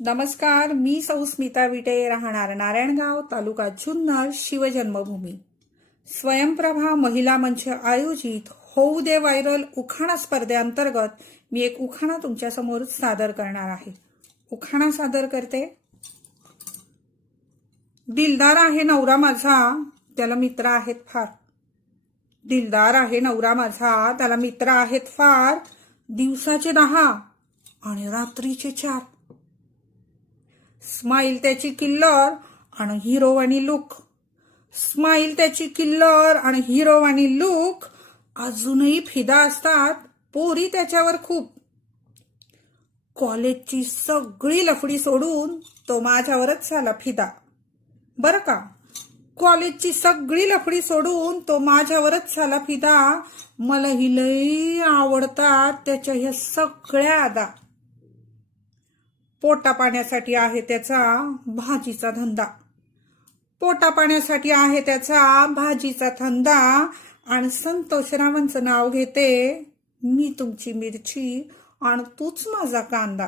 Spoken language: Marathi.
नमस्कार, मी सौ स्मिता विटे, राहणार नारायणगाव, तालुका जुन्नर, शिवजन्मभूमी. स्वयंप्रभा महिला मंच आयोजित होऊ दे व्हायरल उखाणा स्पर्धेअंतर्गत मी एक उखाणा तुमच्या समोर सादर करणार आहे. उखाणा सादर करते. दिलदार आहे नवरा माझा, त्याला मित्र आहेत फार. दिलदार आहे नवरा माझा, त्याला मित्र आहेत फार. दिवसाचे 10 आणि रात्रीचे 4. स्माईल त्याची किल्लर आणि हिरोवानी लुक. स्माईल त्याची किल्लर आणि हिरोवानी लुक. अजूनही फिदा असतात पोरी त्याच्यावर खूप. कॉलेजची सगळी लफडी सोडून तो माझ्यावरच झाला फिदा. बरं का, कॉलेजची सगळी लफडी सोडून तो माझ्यावरच झाला फिदा. मलाही लई आवडतात त्याच्या ह्या सगळ्या अदा. पोटा पाण्यासाठी आहे त्याचा भाजीचा धंदा. पोटा पाण्यासाठी आहे त्याचा भाजीचा धंदा. आणि संतोषरावांचं नाव घेते मी, तुमची मिरची आणि तूच माझा कांदा.